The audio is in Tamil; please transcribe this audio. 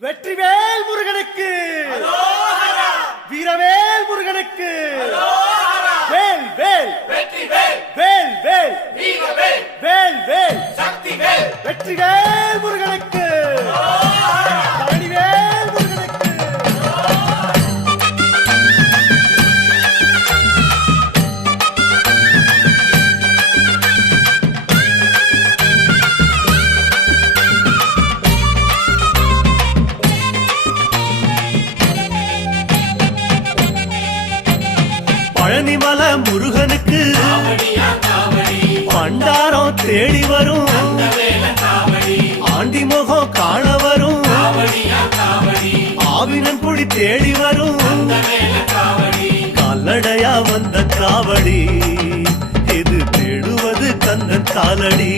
வெற்றிவேல் முருகனுக்கு, வீரவேல் முருகனுக்கு, வேல் வேல் வெற்றிவேல், வேல் வேல் வீரவேல், வேல் வேல் சக்திவேல், வெற்றிவேல் முருகனுக்கு, பழனிவேல் முருகனுக்கு. பழனிமல முருகனுக்கு பண்டாரம் தேடி வரும், ஆண்டி முகம் காண வரும், ஆவினன் குடி தேடி வரும், கால்நடையா வந்த காவடி இது தேடுவது கந்தன் காலடி.